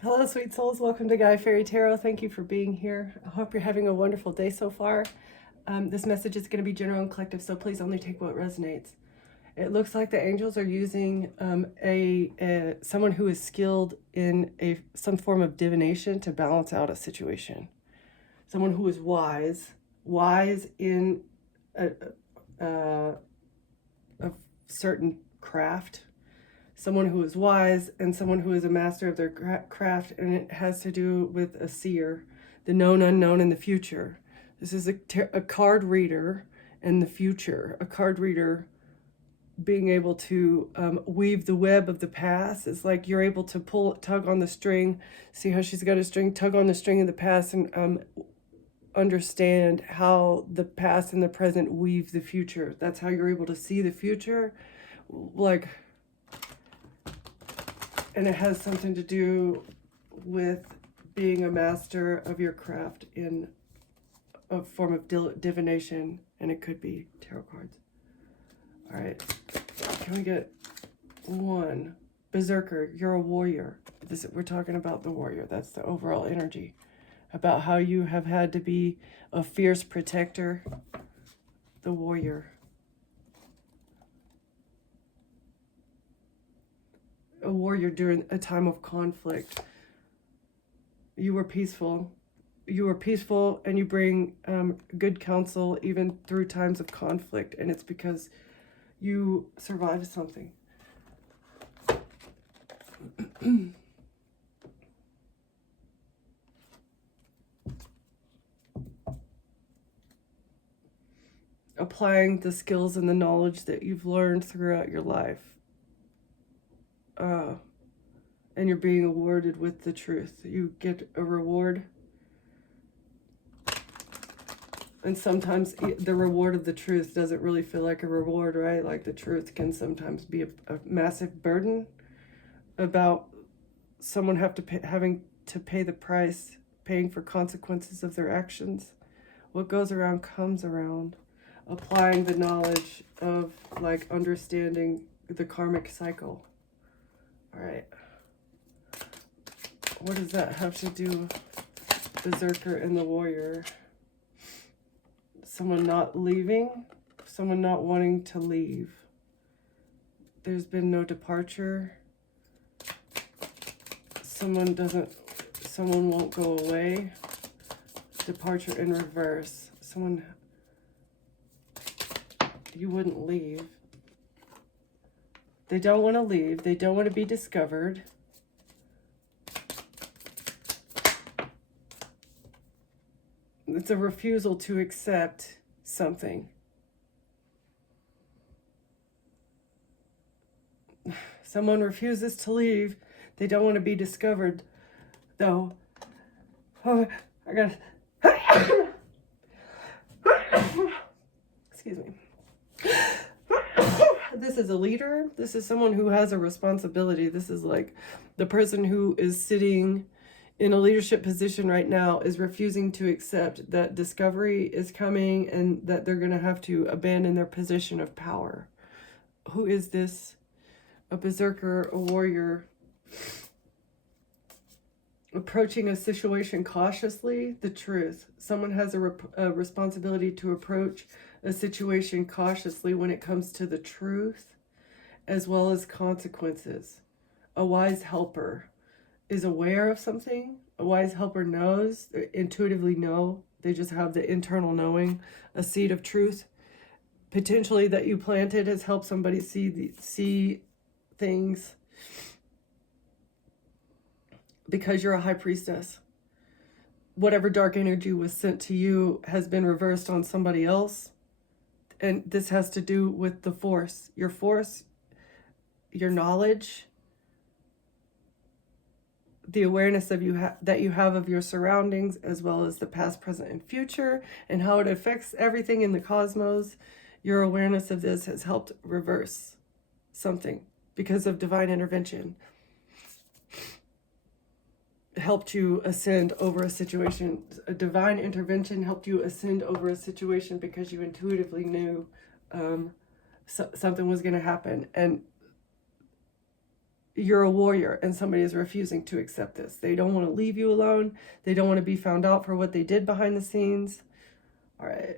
Hello, sweet souls. Welcome to Guy Fairy Tarot. Thank you for being here. I hope you're having a wonderful day so far. This message is going to be general and collective, so please only take what resonates. It looks like the angels are using someone who is skilled in some form of divination to balance out a situation. Someone who is wise in a certain craft. Someone who is wise and someone who is a master of their craft, and it has to do with a seer, the known unknown in the future. This is a card reader in the future, a card reader being able to weave the web of the past. It's like you're able to tug on the string, see how she's got a string, tug on the string of the past, and understand how the past and the present weave the future. That's how you're able to see the future, and it has something to do with being a master of your craft in a form of divination, and it could be tarot cards. All right, can we get one? Berserker, you're a warrior. We're talking about the warrior. That's the overall energy, about how you have had to be a fierce protector. The warrior. A warrior during a time of conflict. You were peaceful. You were peaceful, and you bring good counsel even through times of conflict, and it's because you survived something. Applying the skills and the knowledge that you've learned throughout your life. And you're being awarded with the truth. You get a reward. And sometimes the reward of the truth doesn't really feel like a reward, right? Like the truth can sometimes be a massive burden about someone having to pay the price, paying for consequences of their actions. What goes around comes around. Applying the knowledge of understanding the karmic cycle. All right. What does that have to do with Berserker and the Warrior? Someone not leaving, someone not wanting to leave. There's been no departure. Someone won't go away. Departure in reverse. You wouldn't leave. They don't want to leave. They don't want to be discovered. It's a refusal to accept something. Someone refuses to leave. They don't want to be discovered, though. Oh, I gotta... Excuse me. This is a leader. This is someone who has a responsibility. This is like the person who is sitting in a leadership position right now is refusing to accept that discovery is coming and that they're going to have to abandon their position of power. Who is this? A berserker, a warrior, approaching a situation cautiously. The truth. Someone has a responsibility to approach a situation cautiously when it comes to the truth as well as consequences. A wise helper is aware of something. A wise helper knows, they intuitively know. They just have the internal knowing. A seed of truth potentially that you planted has helped somebody see things, because you're a high priestess. Whatever dark energy was sent to you has been reversed on somebody else. And this has to do with the force, your knowledge, the awareness of that you have of your surroundings, as well as the past, present, and future, and how it affects everything in the cosmos. Your awareness of this has helped reverse something because of divine intervention. Helped you ascend over a situation. A divine intervention helped you ascend over a situation because you intuitively knew something was going to happen, and you're a warrior and somebody is refusing to accept this. They don't want to leave you alone. They don't want to be found out for what they did behind the scenes. All right.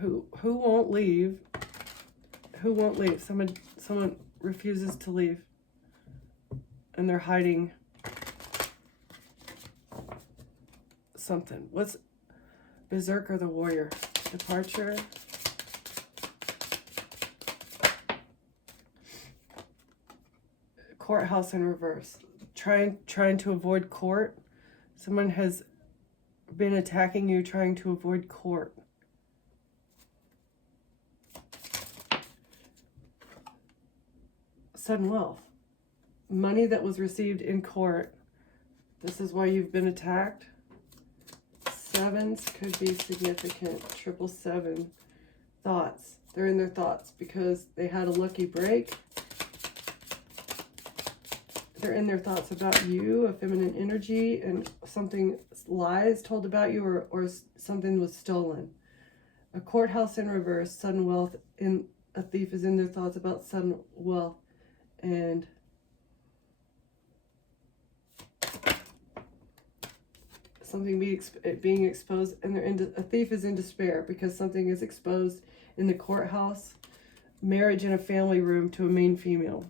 Who won't leave? Who won't leave? Someone refuses to leave. And they're hiding something. What's berserker the warrior? Departure. Courthouse in reverse. Trying to avoid court. Someone has been attacking you, trying to avoid court. Sudden wealth. Money that was received in court. This is why you've been attacked. Sevens could be significant. 777. Thoughts. They're in their thoughts because they had a lucky break. They're in their thoughts about you, a feminine energy, and something, lies told about you, or something was stolen. A courthouse in reverse. Sudden wealth. A thief is in their thoughts about sudden wealth. And something being exposed, and a thief is in despair because something is exposed in the courthouse. Marriage in a family room to a main female.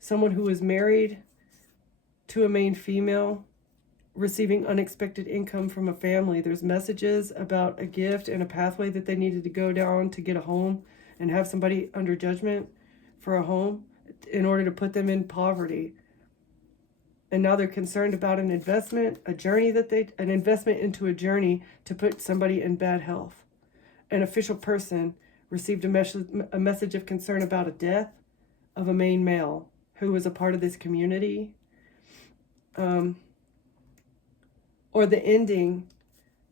Someone who is married to a main female, receiving unexpected income from a family. There's messages about a gift and a pathway that they needed to go down to get a home and have somebody under judgment for a home in order to put them in poverty. And now they're concerned about an investment, an investment into a journey to put somebody in bad health. An official person received a message of concern about a death of a main male who was a part of this community. Or the ending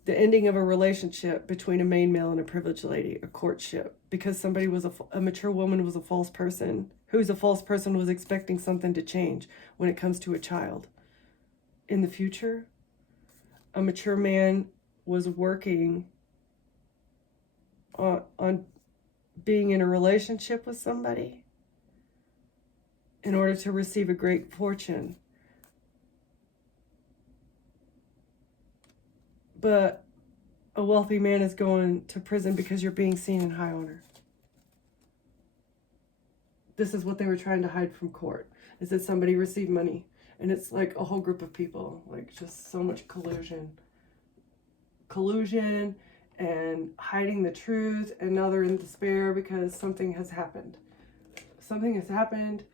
of a relationship between a main male and a privileged lady, a courtship, because somebody was a mature woman was a false person. Who's a false person was expecting something to change when it comes to a child. In the future, a mature man was working on being in a relationship with somebody in order to receive a great fortune. But a wealthy man is going to prison because you're being seen in high honor. This is what they were trying to hide from court, is that somebody received money. And it's like a whole group of people, like just so much collusion and hiding the truth. And now they're in despair because something has happened. Something has happened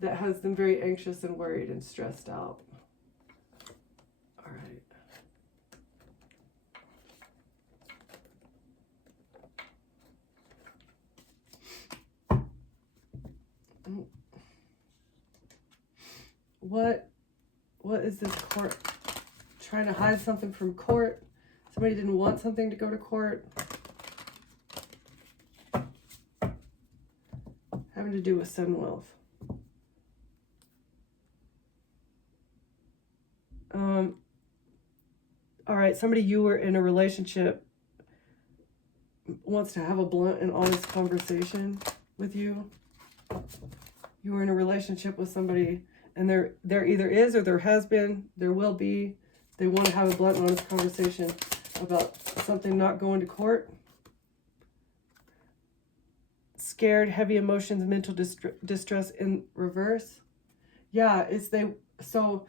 that has them very anxious and worried and stressed out. All right. What is this court? Trying to hide something from court? Somebody didn't want something to go to court? Having to do with sudden wealth. All right, somebody you were in a relationship wants to have a blunt and honest conversation with you. You were in a relationship with somebody, and there either is or there has been, there will be. They want to have a blunt and honest conversation about something not going to court. Scared, heavy emotions, mental distress in reverse. Yeah, so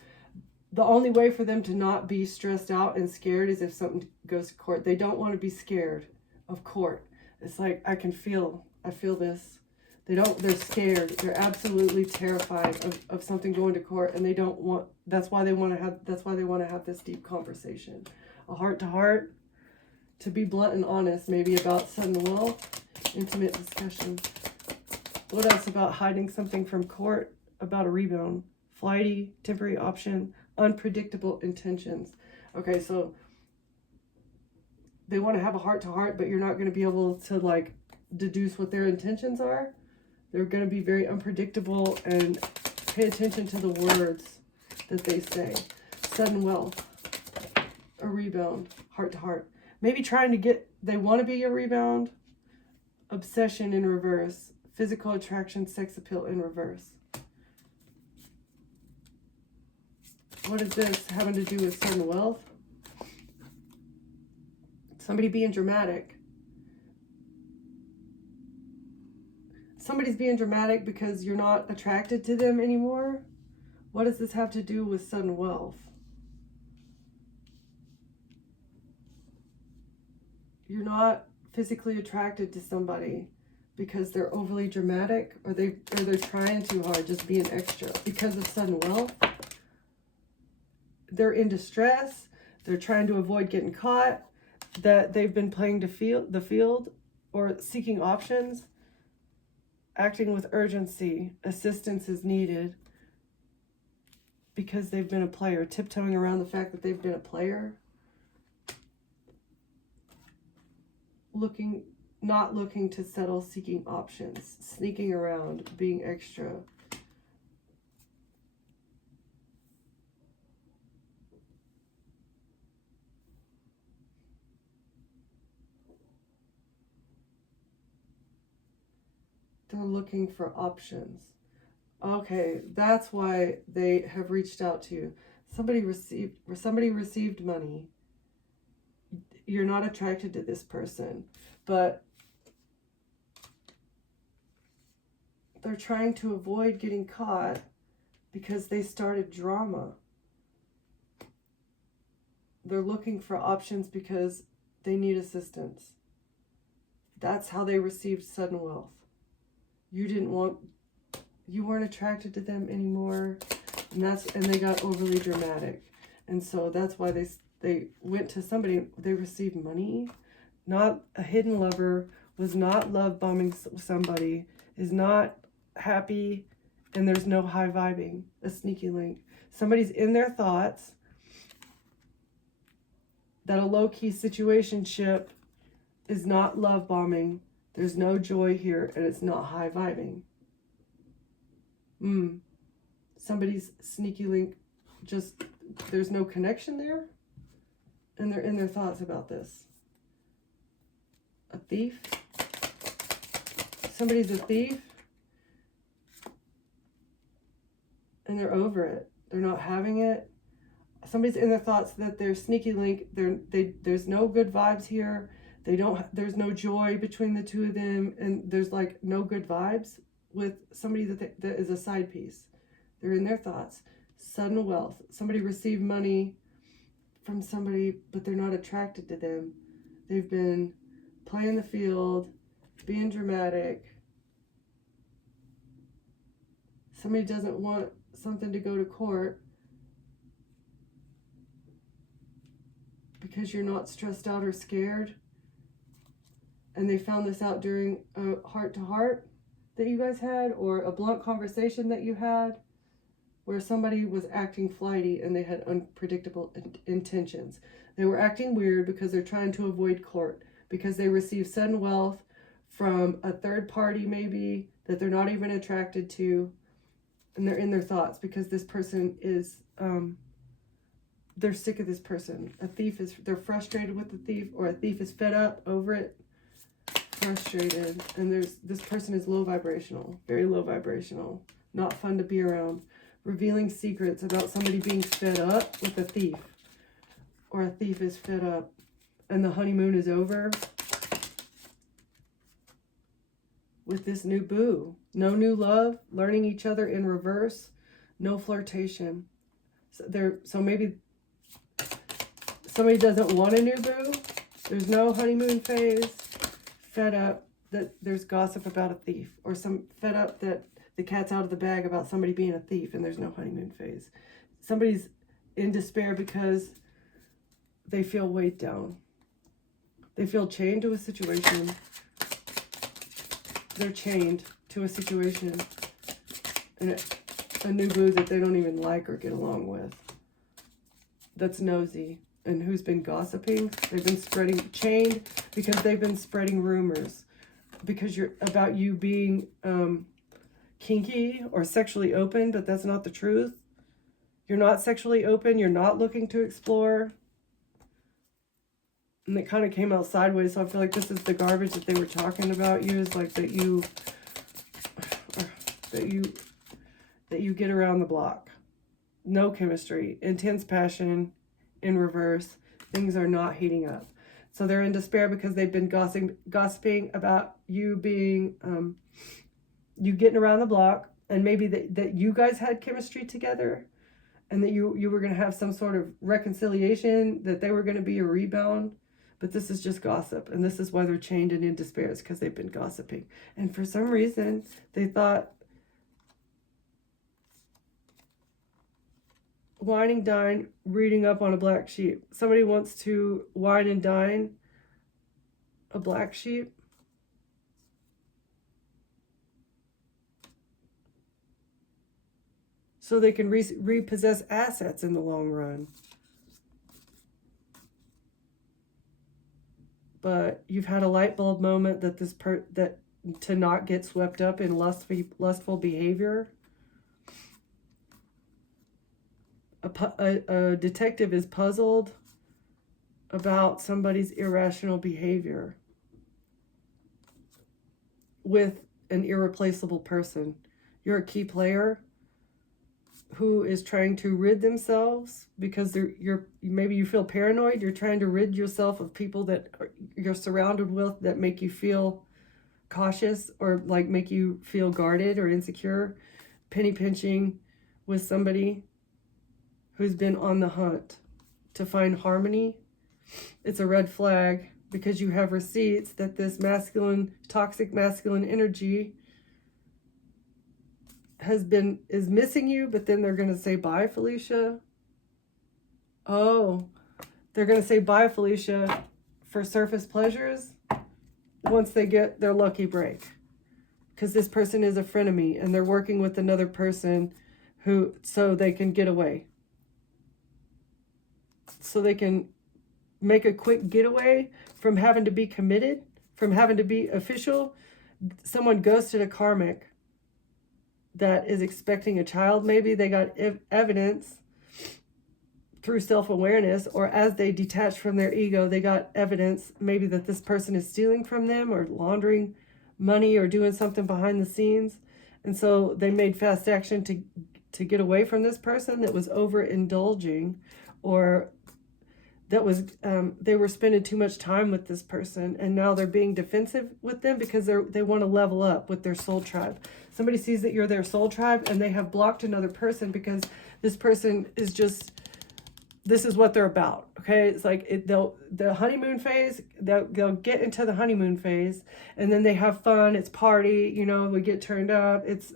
the only way for them to not be stressed out and scared is if something goes to court. They don't want to be scared of court. It's like, I feel this. They're scared. They're absolutely terrified of something going to court, and that's why they want to have this deep conversation. A heart to heart, to be blunt and honest, maybe about sudden wealth, intimate discussion. What else about hiding something from court? About a rebound, flighty, temporary option, unpredictable intentions. Okay, so they want to have a heart to heart, but you're not going to be able to deduce what their intentions are. They're going to be very unpredictable, and pay attention to the words that they say. Sudden wealth. a rebound, heart to heart. Maybe trying to get, they want to be a rebound. Obsession in reverse. Physical attraction, sex appeal in reverse. What is this having to do with sudden wealth? Somebody being dramatic. Somebody's being dramatic because you're not attracted to them anymore. What does this have to do with sudden wealth? You're not physically attracted to somebody because they're overly dramatic, or they're trying too hard, just being extra because of sudden wealth. They're in distress. They're trying to avoid getting caught. That they've been playing the field, or seeking options, acting with urgency. Assistance is needed because they've been a player, tiptoeing around the fact that they've been a player. Not looking to settle, seeking options, sneaking around, being extra. They're looking for options. Okay, that's why they have reached out to you. Somebody received money. You're not attracted to this person, but they're trying to avoid getting caught because they started drama. They're looking for options because they need assistance. That's how they received sudden wealth. You weren't attracted to them anymore, and they got overly dramatic. And so that's why they went to somebody. They received money. Not a hidden lover, was not love bombing somebody, is not happy, and there's no high vibing. A sneaky link. Somebody's in their thoughts. That a low-key situationship is not love bombing. There's no joy here, and it's not high vibing. Somebody's sneaky link, just, there's no connection there, and they're in their thoughts about this. A thief. Somebody's a thief, and they're over it. They're not having it. Somebody's in their thoughts that they're sneaky link. There's no good vibes here. There's no joy between the two of them, and there's like no good vibes with somebody that is a side piece. They're in their thoughts. Sudden wealth. Somebody received money from somebody, but they're not attracted to them. They've been playing the field, being dramatic. Somebody doesn't want something to go to court because you're not stressed out or scared. And they found this out during a heart-to-heart that you guys had, or a blunt conversation that you had, where somebody was acting flighty and they had unpredictable intentions. They were acting weird because they're trying to avoid court, because they received sudden wealth from a third party maybe that they're not even attracted to, and they're in their thoughts because this person is, they're sick of this person. They're frustrated with the thief, or a thief is fed up over it. Frustrated, and this person is low vibrational, very low vibrational, not fun to be around. Revealing secrets about somebody being fed up with a thief, or a thief is fed up, and the honeymoon is over with this new boo. No new love, learning each other in reverse, no flirtation. So maybe somebody doesn't want a new boo. There's no honeymoon phase. Fed up that there's gossip about a thief, or some fed up that the cat's out of the bag about somebody being a thief, and there's no honeymoon phase. Somebody's in despair because they feel weighed down. They feel chained to a situation. They're chained to a situation, and a new boo that they don't even like or get along with. That's nosy. And who's been gossiping? They've been chained because they've been spreading rumors because you're about you being kinky or sexually open, but that's not the truth. You're not sexually open. You're not looking to explore. And it kind of came out sideways, so I feel like this is the garbage that they were talking about you, is like that you get around the block. No chemistry, intense passion in reverse. Things are not heating up. So they're in despair because they've been gossiping about you being, you getting around the block, and maybe that you guys had chemistry together, and that you were going to have some sort of reconciliation, that they were going to be a rebound. But this is just gossip, and this is why they're chained and in despair, is because they've been gossiping. And for some reason, they thought wine and dine, reading up on a black sheep. Somebody wants to wine and dine a black sheep. So they can repossess assets in the long run. But you've had a light bulb moment that that to not get swept up in lustful behavior. A detective is puzzled about somebody's irrational behavior with an irreplaceable person. You're a key player who is trying to rid themselves because maybe you feel paranoid. You're trying to rid yourself of people that you're surrounded with that make you feel cautious, or like make you feel guarded or insecure. Penny pinching with somebody who's been on the hunt to find harmony. It's a red flag because you have receipts that this toxic masculine energy is missing you, but then they're going to say bye, Felicia. Oh, they're going to say bye, Felicia, for surface pleasures once they get their lucky break. Because this person is a frenemy and they're working with another person so they can get away. So they can make a quick getaway from having to be committed, from having to be official. Someone ghosted a karmic that is expecting a child. Maybe they got evidence through self-awareness, or as they detach from their ego, they got evidence maybe that this person is stealing from them or laundering money or doing something behind the scenes. And so they made fast action to get away from this person that was overindulging, or that was they were spending too much time with this person, and now they're being defensive with them because they want to level up with their soul tribe. Somebody sees that you're their soul tribe and they have blocked another person because this person is just, this is what they're about. Okay, it's like the honeymoon phase. They'll get into the honeymoon phase, and then they have fun. It's party, we get turned up. It's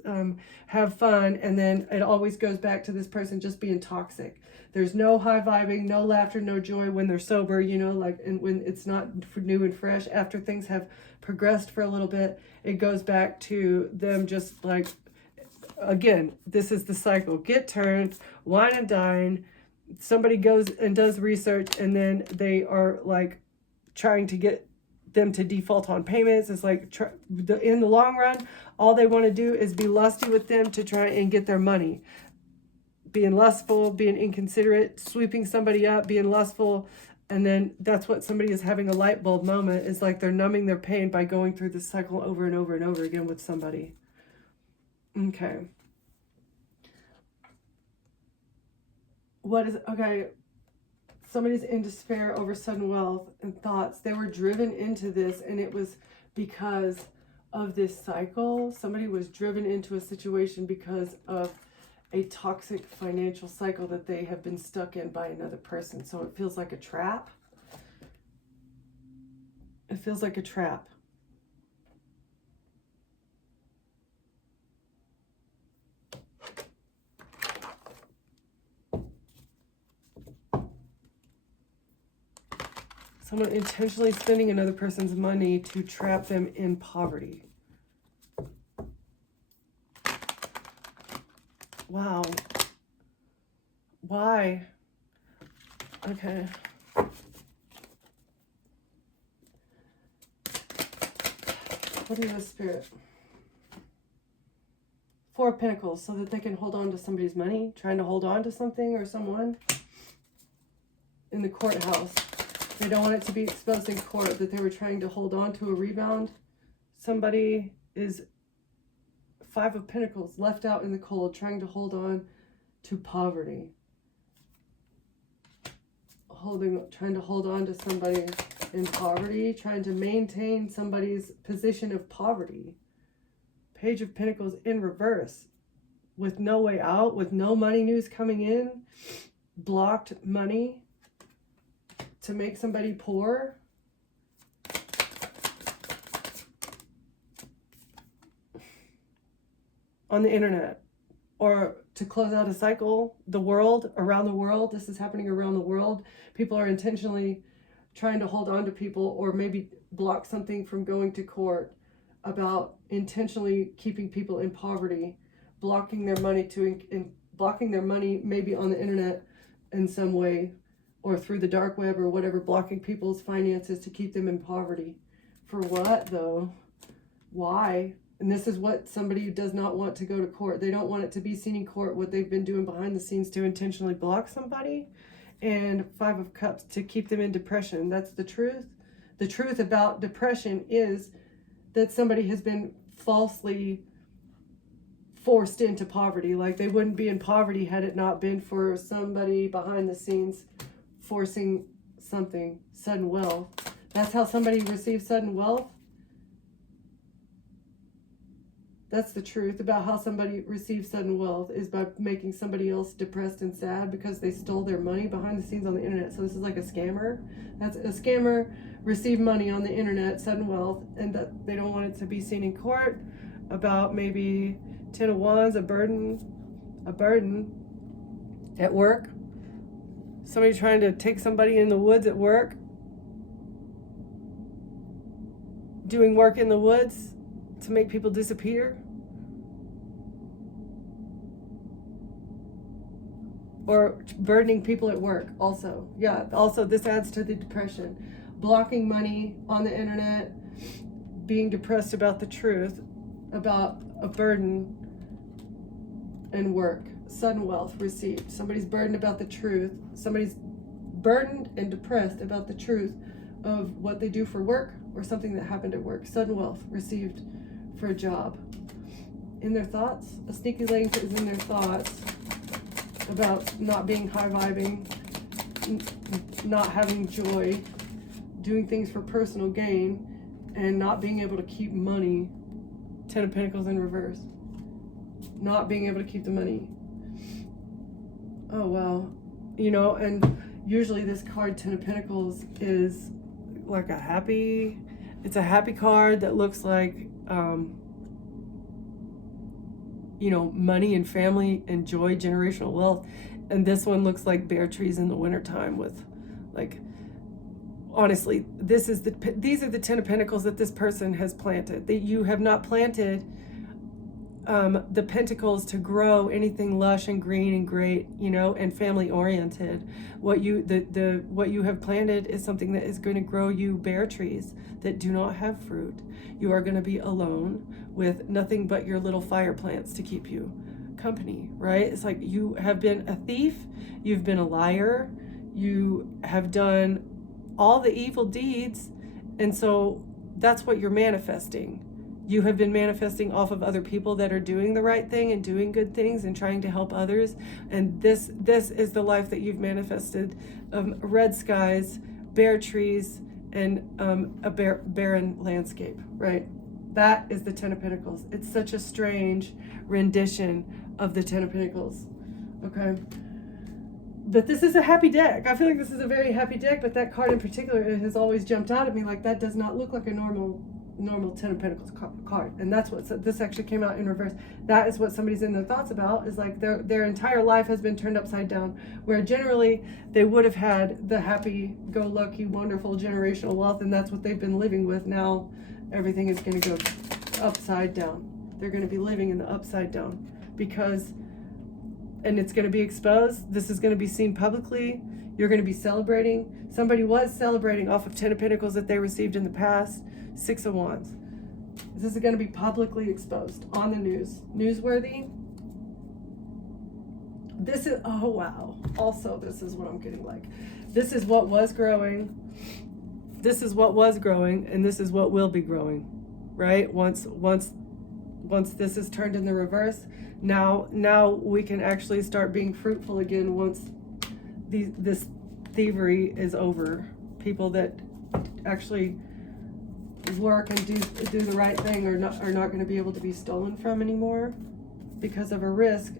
have fun, and then it always goes back to this person just being toxic. There's no high vibing, no laughter, no joy when they're sober, and when it's not new and fresh. After things have progressed for a little bit, it goes back to them just like, again, this is the cycle. Get turned, wine and dine. Somebody goes and does research, and then they are like trying to get them to default on payments. It's like in the long run, all they want to do is be lusty with them to try and get their money. Being lustful, being inconsiderate, sweeping somebody up, being lustful. And then that's what somebody is having a light bulb moment. It's like they're numbing their pain by going through this cycle over and over and over again with somebody. Okay. Okay. Somebody's in despair over sudden wealth and thoughts. They were driven into this, and it was because of this cycle. Somebody was driven into a situation because of a toxic financial cycle that they have been stuck in by another person. So it feels like a trap. It feels like a trap. Someone intentionally spending another person's money to trap them in poverty. Wow. Why? Okay. What is the spirit? Four of Pentacles, so that they can hold on to somebody's money, trying to hold on to something or someone. In the courthouse. They don't want it to be exposed in court that they were trying to hold on to a rebound. Somebody is 5 of Pentacles, left out in the cold, trying to hold on to poverty. Trying to hold on to somebody in poverty, trying to maintain somebody's position of poverty. Page of Pentacles in reverse, with no way out, with no money news coming in, blocked money to make somebody poor. On the internet, or to close out a cycle, around the world, this is happening around the world. People are intentionally trying to hold on to people, or maybe block something from going to court about intentionally keeping people in poverty, blocking their money blocking their money maybe on the internet in some way, or through the dark web or whatever, blocking people's finances to keep them in poverty. For what though? Why? And this is what somebody who does not want to go to court. They don't want it to be seen in court what they've been doing behind the scenes to intentionally block somebody. And 5 of Cups to keep them in depression. That's the truth. The truth about depression is that somebody has been falsely forced into poverty. Like they wouldn't be in poverty had it not been for somebody behind the scenes forcing something, sudden wealth. That's how somebody receives sudden wealth. That's the truth about how somebody receives sudden wealth, is by making somebody else depressed and sad because they stole their money behind the scenes on the internet. So this is like a scammer. That's a scammer received money on the internet, sudden wealth, and that they don't want it to be seen in court. About maybe 10 of Wands, a burden at work. Somebody trying to take somebody in the woods at work. Doing work in the woods to make people disappear. Or burdening people at work also. Yeah, also this adds to the depression. Blocking money on the internet, being depressed about the truth, about a burden and work. Sudden wealth received. Somebody's burdened about the truth. Somebody's burdened and depressed about the truth of what they do for work or something that happened at work. Sudden wealth received for a job. In their thoughts, a sneaky link is in their thoughts about not being high-vibing, not having joy, doing things for personal gain, and not being able to keep money. 10 of Pentacles in reverse. Not being able to keep the money. Oh, wow. You know, and usually this card, 10 of Pentacles, is like it's a happy card that looks like, you know, money and family and joy, generational wealth. And this one looks like bare trees in the wintertime with, like, honestly, these are the 10 of Pentacles that this person has planted. That you have not planted the pentacles to grow anything lush and green and great, you know, and family oriented. What you have planted is something that is going to grow you bare trees that do not have fruit. You are going to be alone with nothing but your little fire plants to keep you company, right? It's like you have been a thief, you've been a liar, you have done all the evil deeds, and so that's what you're manifesting. You have been manifesting off of other people that are doing the right thing and doing good things and trying to help others. And this is the life that you've manifested. Red skies, bare trees, and a barren landscape, right? That is the 10 of Pentacles. It's such a strange rendition of the 10 of Pentacles, okay? But this is a happy deck. I feel like this is a very happy deck, but that card in particular has always jumped out at me. Like, that does not look like a normal 10 of Pentacles card. And that's what, so this actually came out in reverse. That is what somebody's in their thoughts about, is like their entire life has been turned upside down, where generally they would have had the happy-go-lucky, wonderful generational wealth, and that's what they've been living with. Now everything is going to go upside down. They're going to be living in the upside down because, and it's going to be exposed. This is going to be seen publicly. You're going to be celebrating. Somebody was celebrating off of 10 of Pentacles that they received in the past. 6 of Wands. This is going to be publicly exposed on the news. Newsworthy. This is, oh wow. Also, this is what I'm getting like. This is what was growing. This is what was growing, and this is what will be growing, right? Once this is turned in the reverse, now we can actually start being fruitful again once this thievery is over. People that actually work and do the right thing are not going to be able to be stolen from anymore because of a risk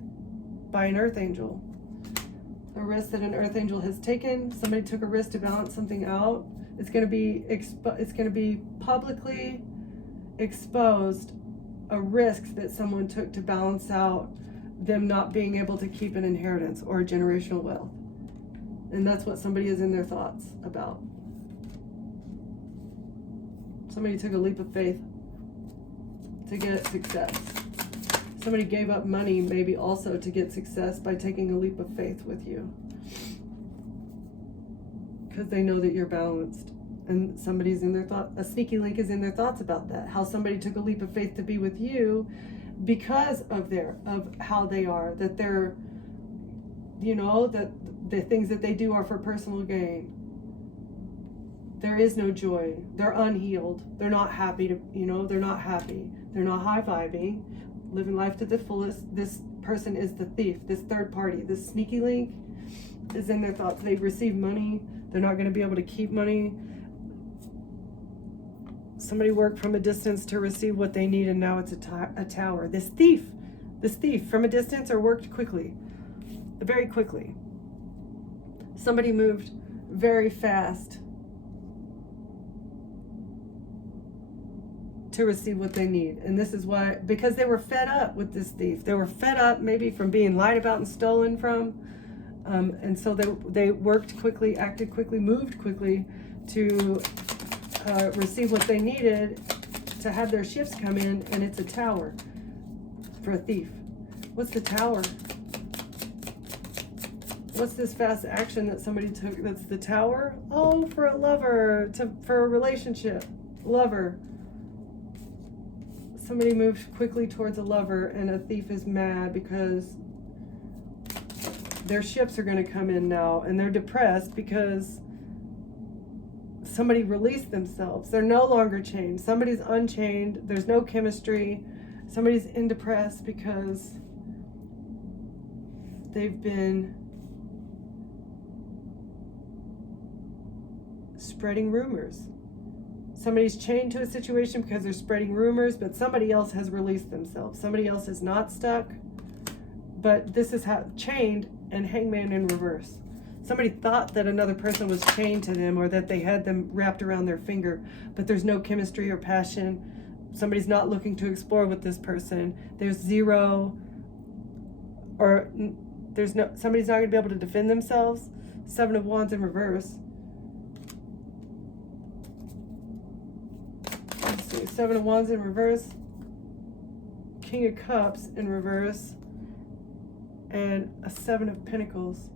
by an earth angel. A risk that an earth angel has taken. Somebody took a risk to balance something out. It's going to be publicly exposed, a risk that someone took to balance out them not being able to keep an inheritance or a generational wealth. And that's what somebody is in their thoughts about. Somebody took a leap of faith to get success. Somebody gave up money maybe also to get success by taking a leap of faith with you. Because they know that you're balanced. And somebody's in their thought, a sneaky link is in their thoughts about that. How somebody took a leap of faith to be with you because of how they are, that they're, that the things that they do are for personal gain. There is no joy. They're unhealed. They're not happy they're not happy. They're not high-vibing, living life to the fullest. This person is the thief, this third party, this sneaky link is in their thoughts. They've received money. They're not going to be able to keep money. Somebody worked from a distance to receive what they need, and now it's a tower. This thief from a distance or worked quickly, very quickly. Somebody moved very fast to receive what they need. And this is why, because they were fed up with this thief. They were fed up maybe from being lied about and stolen from. And so they worked quickly, acted quickly, moved quickly to receive what they needed to have their shifts come in. And it's a tower for a thief. What's the tower? What's this fast action that somebody took that's the tower? Oh, for a lover, for a relationship, lover. Somebody moved quickly towards a lover, and a thief is mad because their ships are going to come in now, and they're depressed because somebody released themselves. They're no longer chained. Somebody's unchained. There's no chemistry. Somebody's in depressed because they've been spreading rumors. Somebody's chained to a situation because they're spreading rumors, but somebody else has released themselves. Somebody else is not stuck, but this is how chained and hangman in reverse. Somebody thought that another person was chained to them or that they had them wrapped around their finger, but there's no chemistry or passion. Somebody's not looking to explore with this person. There's zero, or somebody's not going to be able to defend themselves. 7 of Wands in reverse. 7 of Wands in reverse, King of Cups in reverse, and a 7 of Pentacles.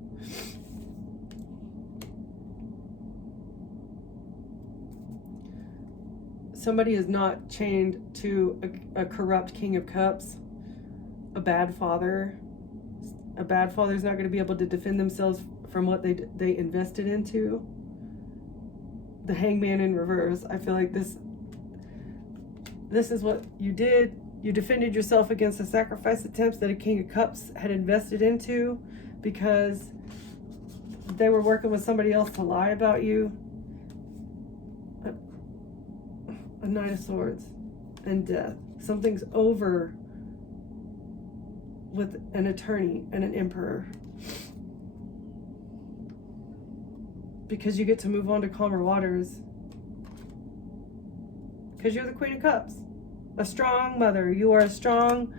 Somebody is not chained to a corrupt King of Cups, a bad father. A bad father is not going to be able to defend themselves from what they invested into. The Hangman in reverse. I feel like this is what you did. You defended yourself against the sacrifice attempts that a King of Cups had invested into because they were working with somebody else to lie about you. A Knight of Swords and death. Something's over with an attorney and an emperor. Because you get to move on to calmer waters. Because you're the Queen of Cups. A strong mother. You are a strong,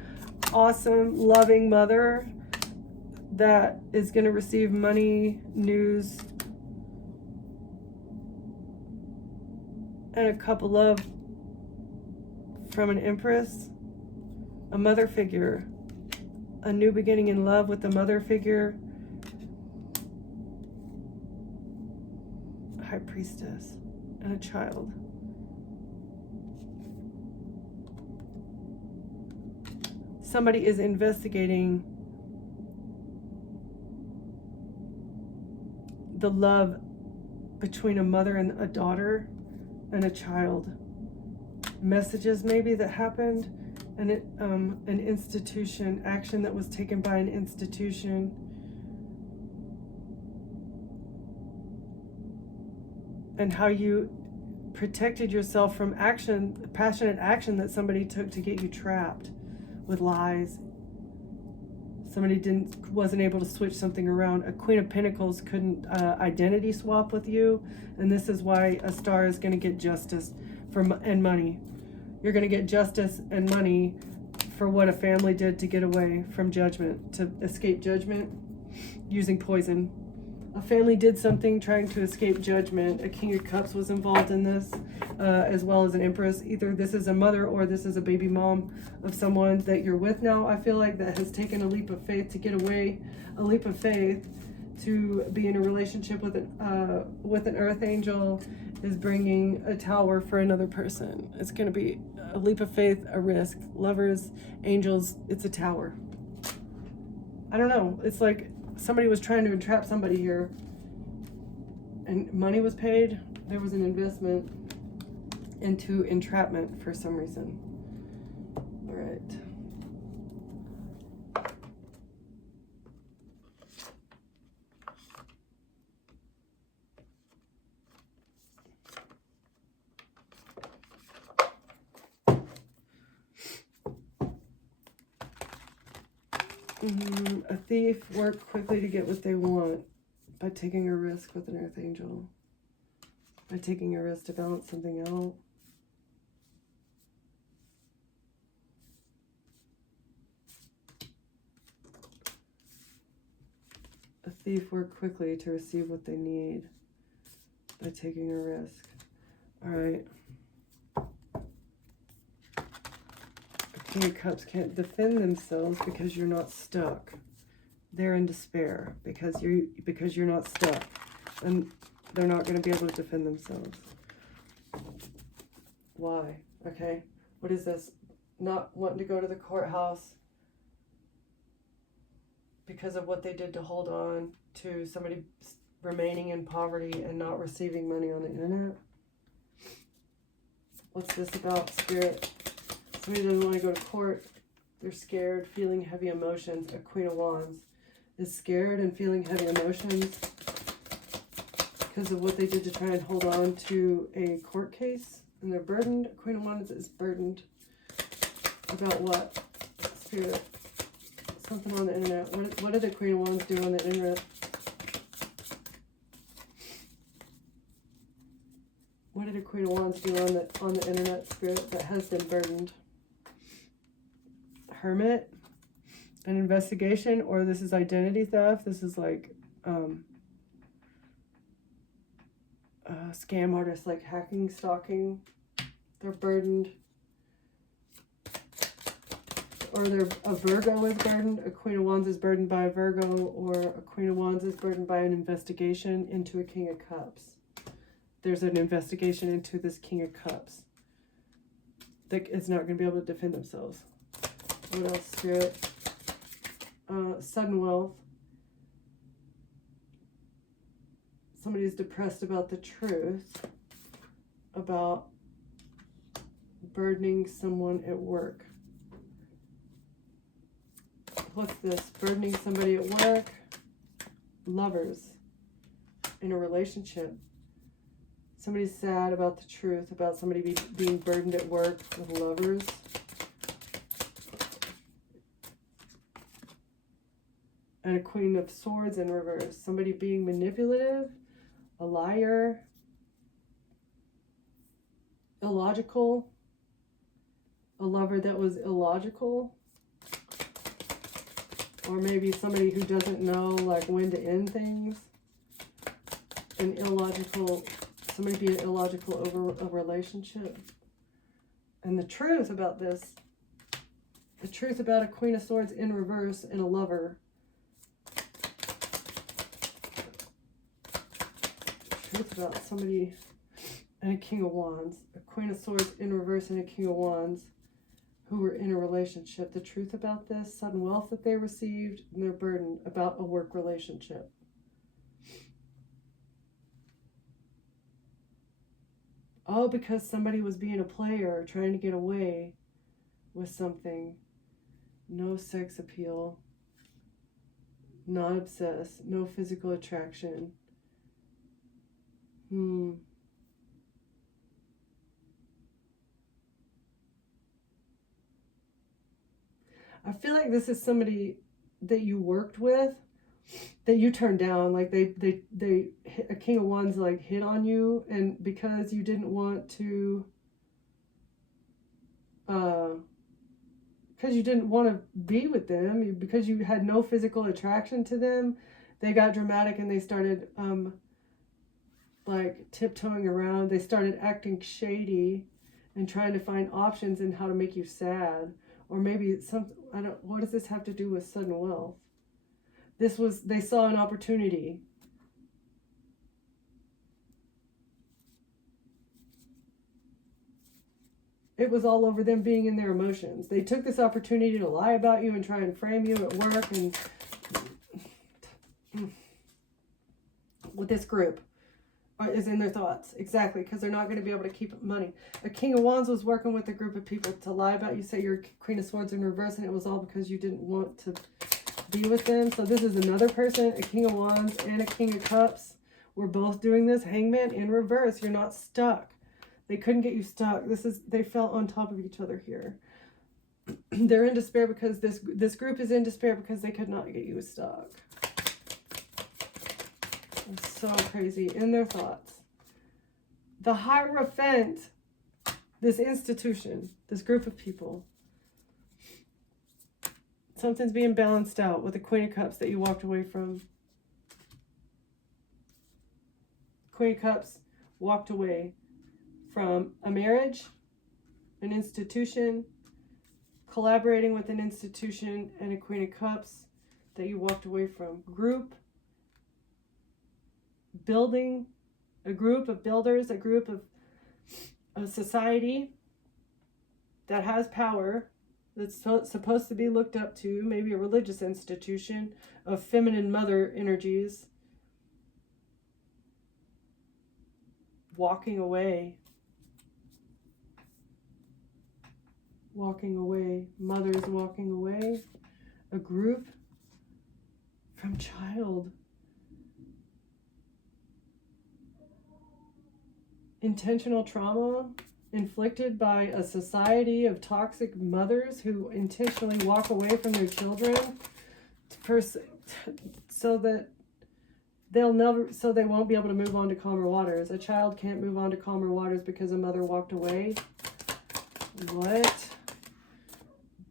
awesome, loving mother that is going to receive money, news, and a couple love from an empress. A mother figure. A new beginning in love with the mother figure. A high priestess and a child. Somebody is investigating the love between a mother and a daughter and a child. Messages maybe that happened, and an institution, action that was taken by an institution. And how you protected yourself from action, passionate action that somebody took to get you trapped with lies. Somebody wasn't able to switch something around. A Queen of Pentacles couldn't identity swap with you, and this is why a star is going to get justice and money. You're going to get justice and money for what a family did to get away from judgment, to escape judgment using poison. A family did something trying to escape judgment. A King of Cups was involved in this, as well as an Empress. Either this is a mother or this is a baby mom of someone that you're with now, I feel like, that has taken a leap of faith to get away, a leap of faith to be in a relationship with an earth angel is bringing a tower for another person. It's going to be a leap of faith, a risk. Lovers, angels, it's a tower. I don't know. It's like somebody was trying to entrap somebody here, and money was paid. There was an investment into entrapment for some reason. All right. A thief worked quickly to get what they want by taking a risk with an earth angel, by taking a risk to balance something out. A thief worked quickly to receive what they need by taking a risk. All right. King of Cups can't defend themselves because you're not stuck. They're in despair because you're not stuck, and they're not going to be able to defend themselves. Why? Okay. What is this? Not wanting to go to the courthouse because of what they did to hold on to somebody remaining in poverty and not receiving money on the internet. What's this about, Spirit? Somebody doesn't want to go to court. They're scared, feeling heavy emotions. A Queen of Wands is scared and feeling heavy emotions because of what they did to try and hold on to a court case. And they're burdened. A Queen of Wands is burdened. About what? Spirit. Something on the internet. What did the Queen of Wands do on the internet? What did a Queen of Wands do on the internet, Spirit, that has been burdened? Hermit, an investigation, or this is identity theft. This is like scam artists, like hacking, stalking. They're burdened. Or a Virgo is burdened. A Queen of Wands is burdened by a Virgo, or a Queen of Wands is burdened by an investigation into a King of Cups. There's an investigation into this King of Cups that is not going to be able to defend themselves. What else, Spirit? Sudden wealth. Somebody's depressed about the truth about burdening someone at work. What's this? Burdening somebody at work. Lovers in a relationship. Somebody's sad about the truth about somebody being burdened at work with lovers. And a Queen of Swords in reverse. Somebody being manipulative, a liar, illogical, a lover that was illogical, or maybe somebody who doesn't know like when to end things. An illogical, somebody being illogical over a relationship. And the truth about this, the truth about a Queen of Swords in reverse and a lover. Truth about somebody and a King of Wands. A Queen of Swords in reverse and a King of Wands who were in a relationship. The truth about this, sudden wealth that they received, and their burden about a work relationship. Oh, because somebody was being a player, trying to get away with something. No sex appeal. Not obsessed. No physical attraction. I feel like this is somebody that you worked with that you turned down. Like they a King of Wands like hit on you, and because you didn't want to because you didn't want to be with them, because you had no physical attraction to them, they got dramatic and they started like tiptoeing around. They started acting shady and trying to find options in how to make you sad. Or maybe what does this have to do with sudden wealth? They saw an opportunity. It was all over them being in their emotions. They took this opportunity to lie about you and try and frame you at work and with this group is in their thoughts. Exactly, because they're not going to be able to keep money. A King of Wands was working with a group of people to lie about you, say you're Queen of Swords in reverse, and it was all because you didn't want to be with them. So this is another person, a King of Wands and a King of Cups. We're both doing this. Hangman in reverse. You're not stuck. They couldn't get you stuck. They fell on top of each other here. They're in despair because this group is in despair because they could not get you stuck. It's so crazy in their thoughts. The Hierophant, this institution, this group of people. Something's being balanced out with the Queen of Cups that you walked away from. Queen of Cups walked away from a marriage, an institution, collaborating with an institution, and a Queen of Cups that you walked away from. Group, building, a group of builders, a group of a society that has power, that's supposed to be looked up to, maybe a religious institution of feminine mother energies, walking away, mothers walking away, a group from child. Intentional trauma inflicted by a society of toxic mothers who intentionally walk away from their children so that they won't be able to move on to calmer waters. A child can't move on to calmer waters because a mother walked away. What?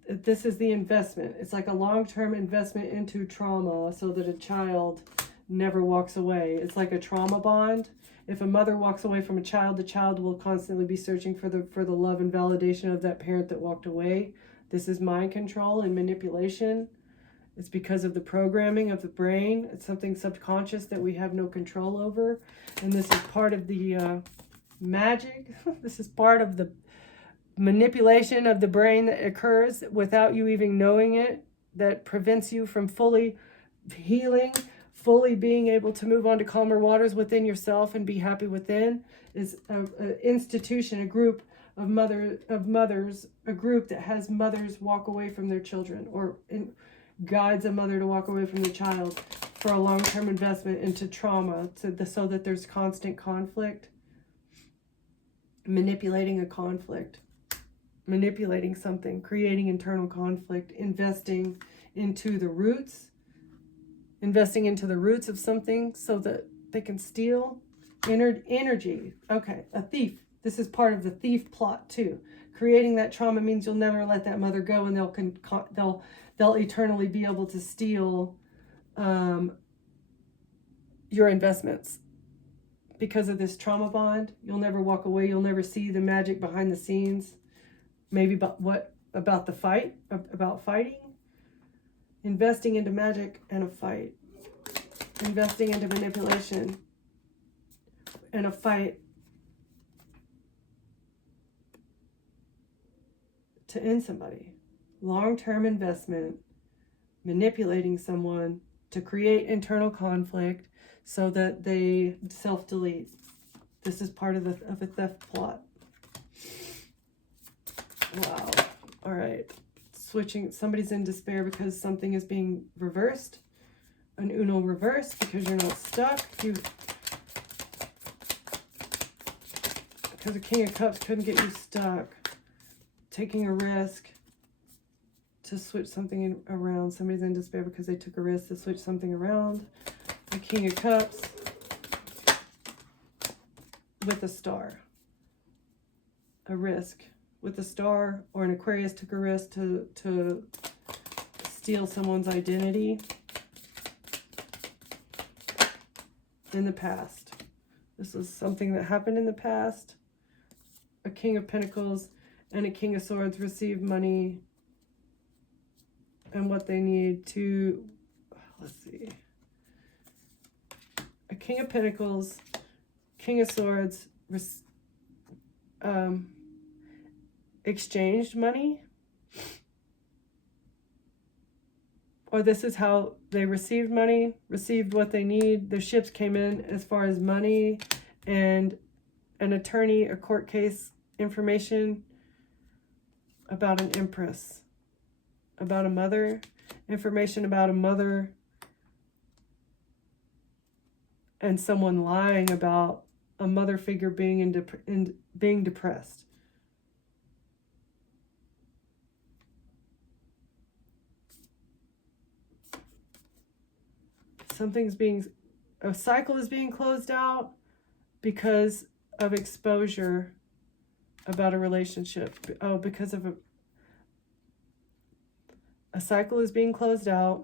This is the investment. It's like a long-term investment into trauma so that a child never walks away. It's like a trauma bond. If a mother walks away from a child, the child will constantly be searching for the love and validation of that parent that walked away. This is mind control and manipulation. It's because of the programming of the brain. It's something subconscious that we have no control over. And this is part of the magic. This is part of the manipulation of the brain that occurs without you even knowing it, that prevents you from fully healing, fully being able to move on to calmer waters within yourself and be happy within. Is an institution, a group of mothers, a group that has mothers walk away from their children, or guides a mother to walk away from the child for a long-term investment into trauma, so that there's constant conflict, manipulating a conflict, manipulating something, creating internal conflict, investing into the roots of something so that they can steal energy. Okay, a thief. This is part of the thief plot too. Creating that trauma means you'll never let that mother go, and they'll eternally be able to steal your investments. Because of this trauma bond, you'll never walk away. You'll never see the magic behind the scenes. Maybe about the fight, about fighting. Investing into magic and a fight. Investing into manipulation and a fight to end somebody. Long-term investment, manipulating someone to create internal conflict so that they self-delete. This is part of a theft plot. Wow. All right. Switching. Somebody's in despair because something is being reversed. An Uno reverse because you're not stuck. Because the King of Cups couldn't get you stuck. Taking a risk to switch something around. Somebody's in despair because they took a risk to switch something around. The King of Cups with a star. A risk with a star, or an Aquarius took a risk to steal someone's identity in the past. This is something that happened in the past. A King of Pentacles and a King of Swords receive money and what they need to, let's see. A King of Pentacles, King of Swords, exchanged money, or this is how they received money, received what they need. The ships came in as far as money and an attorney, a court case, information about an empress, about a mother, information about a mother, and someone lying about a mother figure being depressed. A cycle is being closed out because of exposure about a relationship. Oh, because of a cycle is being closed out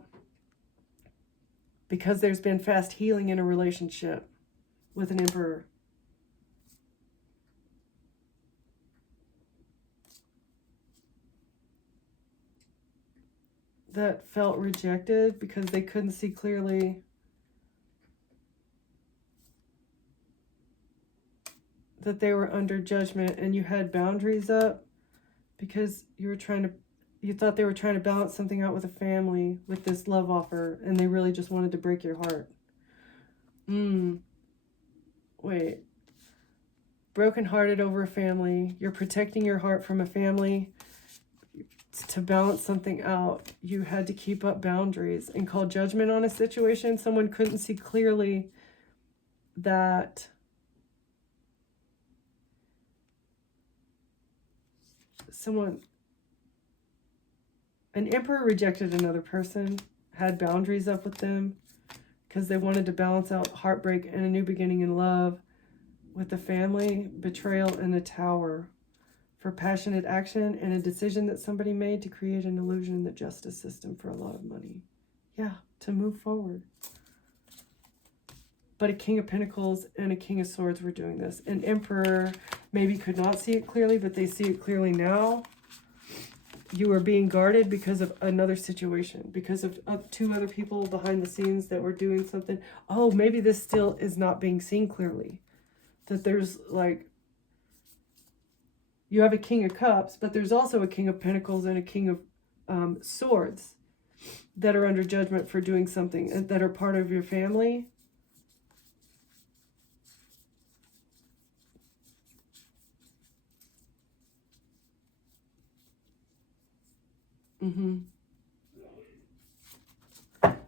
because there's been fast healing in a relationship with an Emperor. That felt rejected because they couldn't see clearly that they were under judgment, and you had boundaries up because you thought they were trying to balance something out with a family with this love offer, and they really just wanted to break your heart. Wait. Brokenhearted over a family. You're protecting your heart from a family. To balance something out, you had to keep up boundaries and call judgment on a situation. Someone couldn't see clearly that an Emperor rejected another person, had boundaries up with them because they wanted to balance out heartbreak and a new beginning in love with the family, betrayal, and the Tower. For passionate action and a decision that somebody made to create an illusion in the justice system for a lot of money. Yeah, to move forward. But a King of Pentacles and a King of Swords were doing this. An Emperor maybe could not see it clearly, but they see it clearly now. You were being guarded because of another situation, because of two other people behind the scenes that were doing something. Oh, maybe this still is not being seen clearly. That there's like, you have a King of Cups, but there's also a King of Pentacles and a King of Swords that are under judgment for doing something and that are part of your family.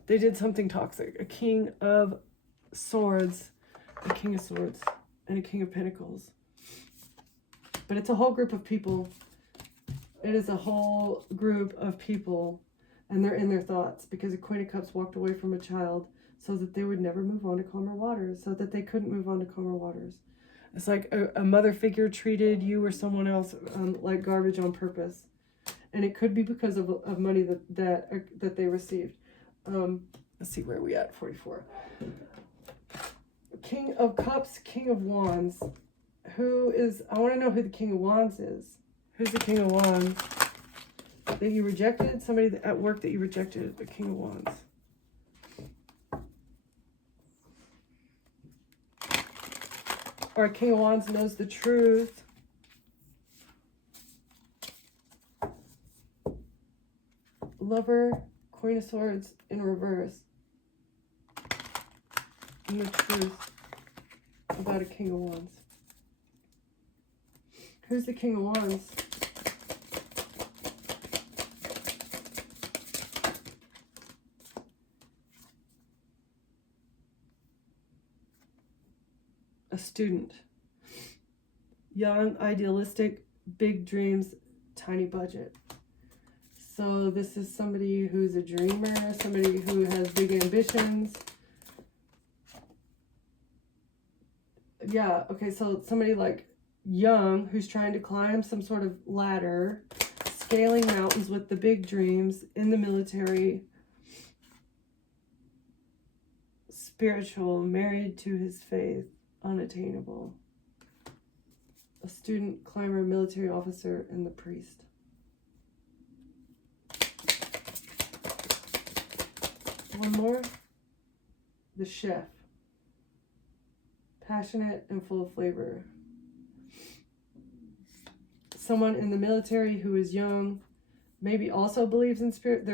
They did something toxic. A King of Swords, a King of Swords, and a King of Pentacles. But it's a whole group of people. It is a whole group of people, and they're in their thoughts because a Queen of Cups walked away from a child so that they would never move on to calmer waters, so that they couldn't move on to calmer waters. It's like a mother figure treated you or someone else like garbage on purpose. And it could be because of money that they received. Let's see where we at, 44. King of Cups, King of Wands. I want to know who the King of Wands is. Who's the King of Wands that you rejected? Somebody at work that you rejected, the King of Wands. Or King of Wands knows the truth. Lover, Queen of Swords in reverse. And the truth about a King of Wands. Who's the King of Wands? A student. Young, idealistic, big dreams, tiny budget. So this is somebody who's a dreamer, somebody who has big ambitions. Yeah, okay, so somebody like young who's trying to climb some sort of ladder, scaling mountains with the big dreams, in the military, spiritual, married to his faith, unattainable. A student, climber, military officer, and the priest. One more. The chef. Passionate and full of flavor. Someone in the military who is young, maybe also believes in spirit.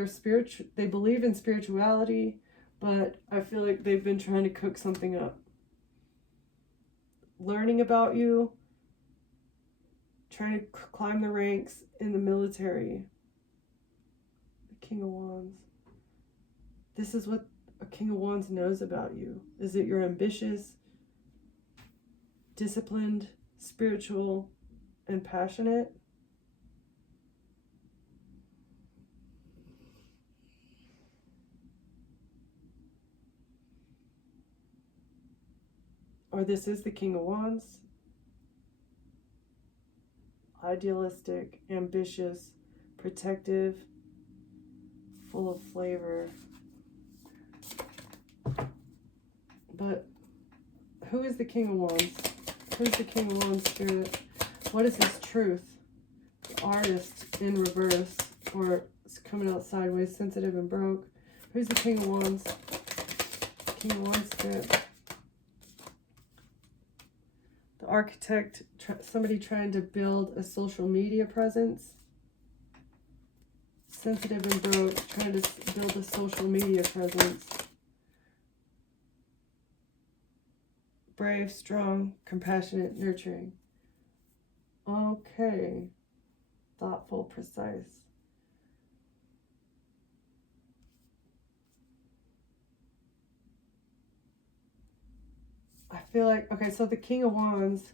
They believe in spirituality, but I feel like they've been trying to cook something up. Learning about you, trying to climb the ranks in the military. The King of Wands. This is what a King of Wands knows about you, is that you're ambitious, disciplined, spiritual, and passionate. Or this is the King of Wands. Idealistic, ambitious, protective, full of flavor. But who is the King of Wands? Who's the King of Wands spirit? What is his truth? The artist in reverse, or it's coming out sideways, sensitive and broke. Who's the King of Wands? King of Wands spirit. The architect, somebody trying to build a social media presence. Sensitive and broke, trying to build a social media presence. Brave, strong, compassionate, nurturing. Okay. Thoughtful, precise. I feel like, okay, so the King of Wands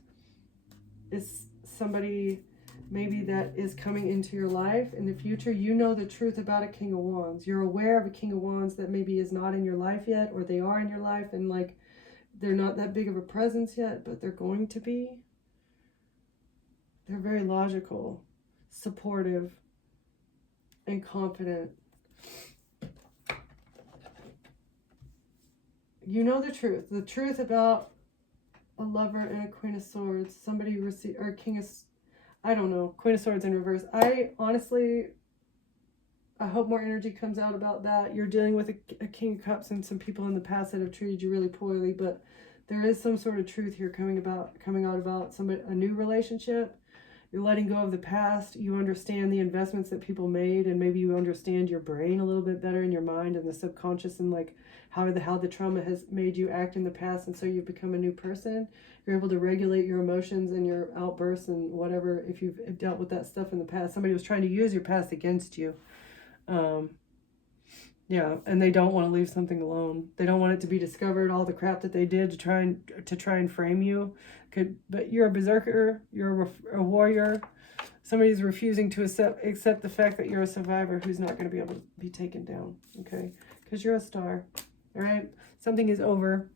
is somebody maybe that is coming into your life in the future. You know the truth about a King of Wands. You're aware of a King of Wands that maybe is not in your life yet, or they are in your life and like they're not that big of a presence yet, but they're going to be. They're very logical, supportive, and confident. You know the truth about a lover and a Queen of Swords. Somebody receive, or King of, I don't know, Queen of Swords in reverse. I honestly, I hope more energy comes out about that. You're dealing with a King of Cups and some people in the past that have treated you really poorly, but there is some sort of truth here coming out about somebody, a new relationship. You're letting go of the past. You understand the investments that people made, and maybe you understand your brain a little bit better in your mind and the subconscious, and like how the trauma has made you act in the past, and so you've become a new person. You're able to regulate your emotions and your outbursts and whatever if you've dealt with that stuff in the past. Somebody was trying to use your past against you. Yeah, and they don't want to leave something alone. They don't want it to be discovered, all the crap that they did to try and frame you. But you're a berserker, you're a warrior. Somebody's refusing to accept the fact that you're a survivor who's not going to be able to be taken down, okay? Because you're a star, all right? Something is over.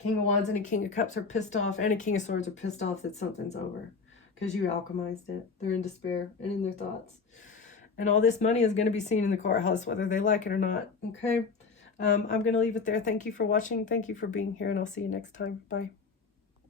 King of Wands and a King of Cups are pissed off, and a King of Swords are pissed off that something's over because you alchemized it. They're in despair and in their thoughts. And all this money is going to be seen in the courthouse, whether they like it or not. Okay. I'm going to leave it there. Thank you for watching. Thank you for being here, and I'll see you next time. Bye.